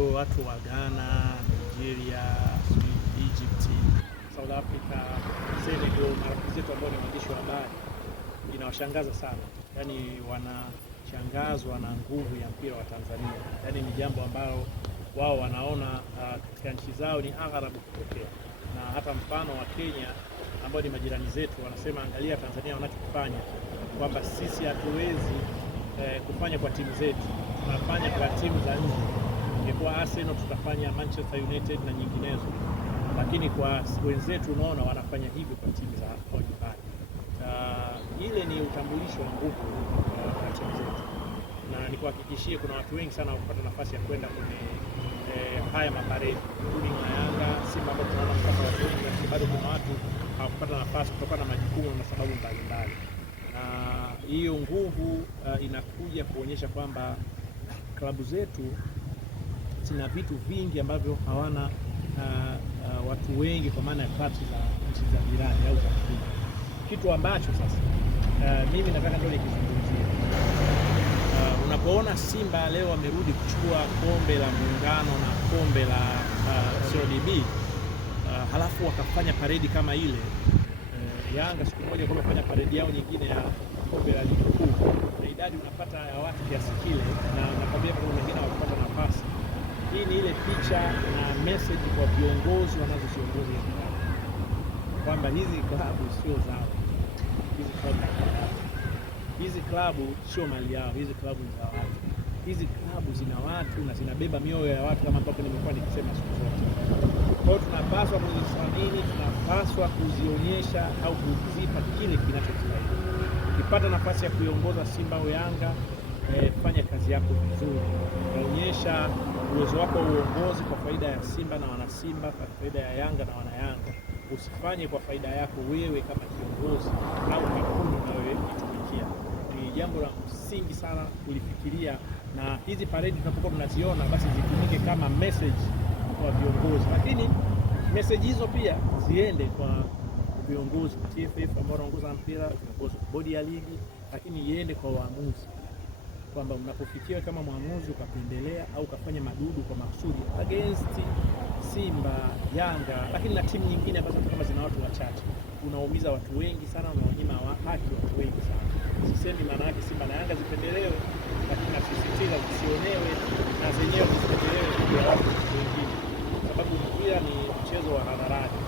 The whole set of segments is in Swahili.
bado watu wa Ghana, Nigeria, Egypt, South Africa, Senegal, marafiki zetu ambao ni waandishi wa habari, inawashangaza sana. Yaani wanashangazwa na nguvu ya mpira wa Tanzania. Yaani ni jambo ambalo wao wanaona katika nchi zao ni agharabu kutokea. Na hata mfano wa Kenya ambao ni majirani zetu wanasema angalia Tanzania wanachofanya, kwamba sisi hatuwezi kufanya kwa timu zetu, tunafanya kwa timu za nje. Ingekuwa Arsenal tutafanya Manchester United na nyinginezo, lakini kwa wenzetu unaona wanafanya hivyo kwa timu za nyumbani. Ile ni utambulisho wa nguvu wa timu zetu, na nikuhakikishie kuna watu wengi sana wakupata nafasi ya kwenda kwenye haya maparedi including na Yanga, Simba ambao tunaona mpaka watu wengi, lakini bado kuna watu hawakupata nafasi kutokana na majukumu na sababu mbalimbali. Na hiyo nguvu inakuja kuonyesha kwamba klabu zetu zina vitu vingi ambavyo hawana watu wengi, kwa maana ya klabu za nchi za jirani au za Afrika, kitu ambacho sasa mimi nataka ndio nikizungumzia. Unapoona Simba leo wamerudi kuchukua kombe la Muungano na kombe la CRDB, halafu wakafanya paredi kama ile, Yanga siku moja kwa kufanya paredi yao nyingine ya kombe la ligi kuu, na idadi unapata ya watu kiasi kile, na nakwambia kwa wengine hawapata nafasi. Hii ni ile picha na message kwa viongozi wanazoziongoza hizo klabu, kwamba hizi klabu sio zao, hizi klabu sio mali yao, hizi klabu ni za watu. Hizi klabu zina watu na zinabeba mioyo ya watu, kama ambavyo nimekuwa nikisema siku zote. Kwa hiyo tunapaswa kuzithamini, tunapaswa kuzionyesha au kuzipa kile kinachostahili. Ukipata nafasi ya kuiongoza Simba au Yanga, fanya kazi yako vizuri, naonyesha uwezo wako wa uongozi kwa faida ya Simba na wanasimba, kwa faida ya Yanga na wanayanga. Usifanye kwa faida yako wewe kama kiongozi au kampuni unayoitumikia. Ni jambo la msingi sana kulifikiria, na hizi paredi tunapokuwa tunaziona basi zitumike kama message kwa viongozi, lakini message hizo pia ziende kwa viongozi TFF ambao wanaongoza mpira, viongozi bodi ya ligi, lakini iende kwa waamuzi, kwamba unapofikia kama mwamuzi ukapendelea au ukafanya madudu kwa maksudi against Simba, Yanga, lakini na timu nyingine ambazo kama zina watu wachache, unaumiza watu wengi sana, unawanyima haki watu wengi sana. Sisemi maana yake Simba na Yanga zipendelewe, lakini nasisitiza zisionewe na zenyewe zipendelewe kwa watu wengine, sababu mpira ni mchezo wa hadharani.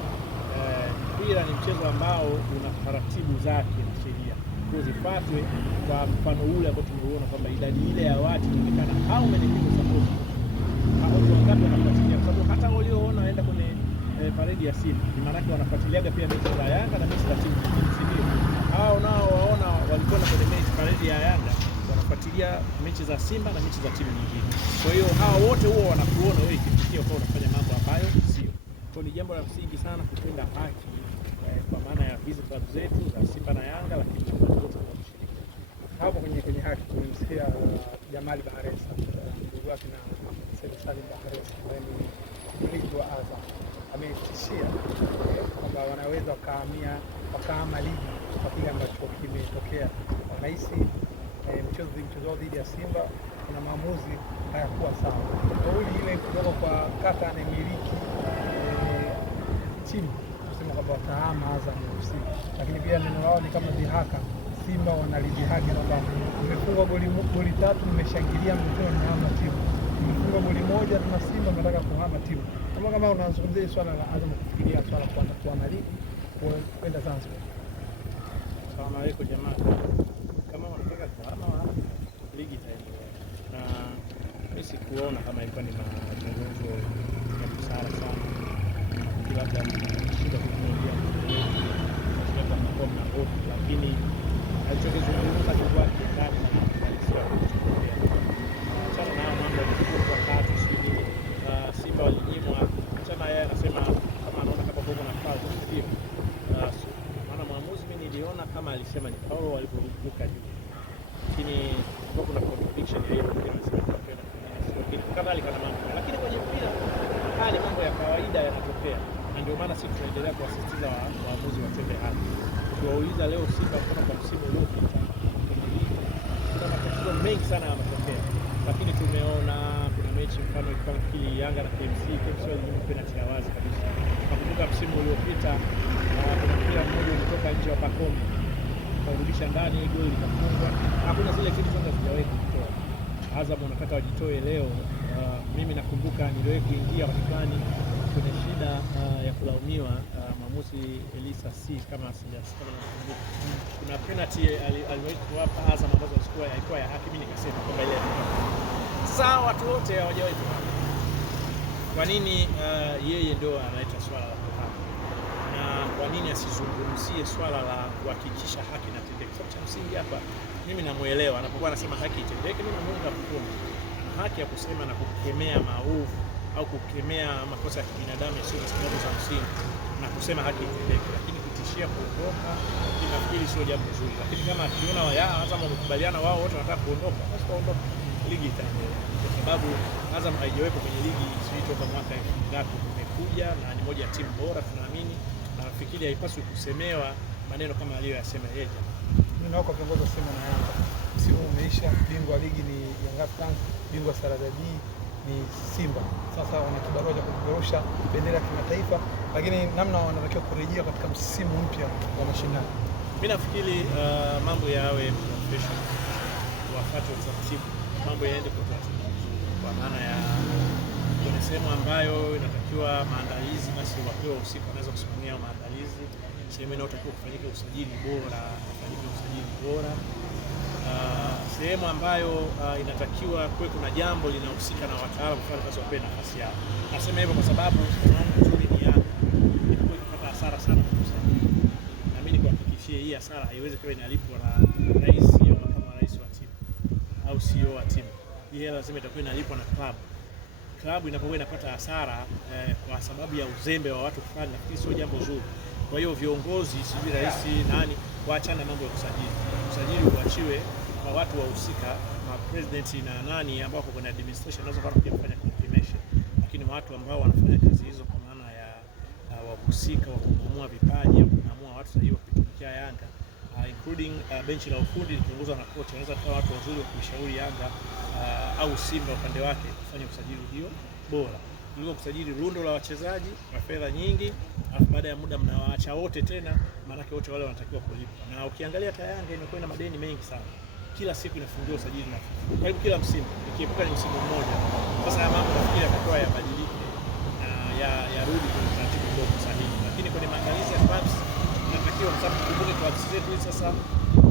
Mpira ni mchezo ambao una taratibu zake na sheria, kwa zifuatwe kwa mfano ule ambao tumeuona, kwamba idadi ile ya watu inaonekana how many people support, watu wangapi wanafuatilia, kwa sababu hata walioona waenda kwenye paredi ya Simba ni maana yake wanafuatiliaga pia mechi za Yanga na mechi za timu nyingine, si ndio? Hao nao waona walikuwa kwenye mechi paredi ya Yanga wanafuatilia mechi za Simba na mechi za timu nyingine. Kwa hiyo hao wote huo wanakuona wewe kipitia kwa unafanya mambo ambayo sio. Kwa ni jambo la msingi sana kutenda haki kwa maana ya hizi klabu zetu za Simba na Yanga, lakini wote wanashiriki hapo kwenye haki. Tumemsikia Jamali Baharesa, ndugu wake na Salim Baharesa ambaye ni mmiliki wa Azam, ametishia kwamba wanaweza wakahama ligi kwa kile ambacho kimetokea. Wanahisi mchezo wao dhidi ya Simba kuna maamuzi hayakuwa sawa. Kauli ile kutoka kwa kaka anayemiliki timu kusema kwamba watahama Azam FC, lakini pia neno lao ni kama dhihaka. Simba wanalidhihaki kwamba mmefungwa goli 3 mmeshangilia, mmehama timu, mmefunga goli 1 na Simba mnataka kuhama timu. Kama unazungumzia swala la Azam kufikiria swala kuanza kuhama ligi kwenda Zanzibar. Salamu alaykum jamaa, kama wanataka kuhama ligi itaendelea, na mimi sikuona kama ilikuwa ni mazungumzo ya busara sana, labda shida kuingia kwa sababu na hofu, lakini alichozungumza kwa kikali na kuelezea sana na mambo ya kufunga tatu sisi Simba walinyimwa chama. Yeye anasema kama anaona kama bogo na faul ndio, maana mwamuzi mimi niliona kama alisema ni faul waliporuka juu, lakini kwa kuna conviction hiyo ndio anasema kwa kwenda kadhalika na mambo, lakini kwenye mpira hali mambo ya kawaida yanatokea, na ndio maana sisi tunaendelea kuwasisitiza waamuzi watende haki. Tuwauliza leo Simba kwa msimu uliopita kuna matatizo mengi sana yanatokea, lakini tumeona kuna mechi mfano kama kile Yanga na KMC walijibu penalty ya wazi kabisa. Nakumbuka msimu uliopita kuna mpira mmoja ulitoka nje wa Pacome karudisha ndani, goli likafungwa. Hakuna zile kitu zote hazijawahi kutoa. Azam wanataka wajitoe leo. Mimi nakumbuka niliwahi kuingia wakati kwenye shida ya kulaumiwa mwamuzi Elisa C kama nakumbuka. Kuna penalty aliwahi kuwapa Azam ambazo ilikuwa ya haki, mimi nikasema kwamba ile sasa watu wote hawajawahi kuona. Kwa nini yeye ndio analeta swala la haki? Na kwa nini asizungumzie swala la kuhakikisha haki inatendeka? Kwa sababu msingi hapa mimi namuelewa anapokuwa anasema haki itendeke, mimi namuunga mkono. Ana haki ya kusema na kukemea maovu au kukemea makosa ya kibinadamu yasiyo na sababu za msingi na kusema haki itendeke, lakini kutishia kuondoka nafikiri sio jambo zuri. Lakini kama akiona Azam wamekubaliana wao wote wanataka kuondoka, basi waondoke, ligi itaendelea, kwa sababu Azam haijawepo kwenye ligi sio toka mwaka 2003 imekuja na ni moja ya timu bora tunaamini, na nafikiri haipaswi kusemewa maneno kama aliyoyasema yeye. Mimi naomba viongozi waseme na Yanga, msimu umeisha, bingwa ligi ni Yanga Africans, bingwa CRDB ni Simba. Sasa wana kibarua cha kupeperusha bendera ya kimataifa, lakini namna wanatakiwa kurejea katika msimu mpya wa mashindano. Mimi nafikiri mambo yawe professional, wakati wa taratibu, mambo yaende kwa taratibu, kwa maana ya kuna sehemu ambayo inatakiwa maandalizi, basi wapewe usiku wanaweza kusimamia maandalizi. Sehemu inayotakiwa kufanyika usajili bora, kufanyika usajili bora. Sehemu ambayo inatakiwa kuwe kuna jambo linahusika na wataalamu kufanya kazi, wapewe nafasi yao. Nasema hivyo kwa sababu msimamo mzuri ni Yanga ilikuwa ikipata hasara sana kwa usajili. Na mimi nikuhakikishie hii hasara haiwezi kuwa inalipwa na rais au makamu wa rais wa timu au CEO wa timu. Hii lazima itakuwa inalipwa na klabu. Klabu inapokuwa inapata hasara kwa sababu ya uzembe wa watu fulani, nafikiri sio jambo zuri. Kwa hiyo viongozi, sijui rais nani, waachane mambo ya usajili. Usajili uachiwe kwa watu wahusika, ma president na nani ambao wako kwenye administration wanaweza kufanya confirmation, lakini watu ambao wanafanya kazi hizo kwa maana ya wahusika wa kuamua vipaji, kuamua watu sahihi wa kutumikia Yanga, including benchi la ufundi likiongozwa na kocha, wanaweza kuwa watu wazuri wa kuishauri Yanga au Simba upande wake kufanya usajili hiyo bora kuliko kusajili rundo la wachezaji kwa fedha nyingi, alafu baada ya muda mnawaacha wote tena, maana wote wale wanatakiwa kulipa. Na ukiangalia hata Yanga imekuwa na madeni mengi sana, kila siku inafungiwa usajili na karibu kila msimu, ikiepuka ni msimu mmoja. Sasa haya mambo nafikiri yatakuwa yabadilike na yarudi kwenye taratibu ndogo sahihi, lakini kwenye maandalizi ya clubs tunatakiwa, kwa sababu tukumbuke clubs zetu hizi sasa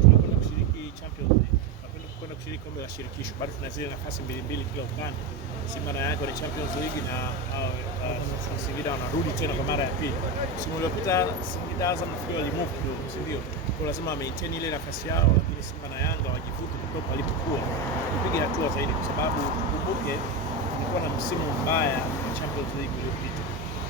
tunakwenda kushiriki Champions League, tunakwenda kushiriki kombe la shirikisho, bado tuna zile nafasi mbili kila upande. Simba na Yanga ni Champions League na Singida wanarudi tena kwa mara ya pili. Msimu uliopita Singida Azam nafikiri walimove kidogo, si ndio? Kwa lazima maintain ile nafasi yao, lakini Simba na Yanga wajivute kutoka walipokuwa, kupiga hatua zaidi, kwa sababu tukumbuke kulikuwa na msimu mbaya wa Champions League uliopita,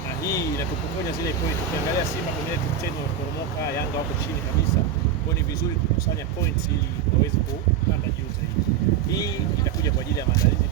na hii inatupokonya zile point. Ukiangalia Simba kwenye top 10 wameporomoka, Yanga wako chini kabisa. Kwa ni vizuri kukusanya points ili waweze kupanda juu zaidi. Hii itakuja kwa ajili ya maandalizi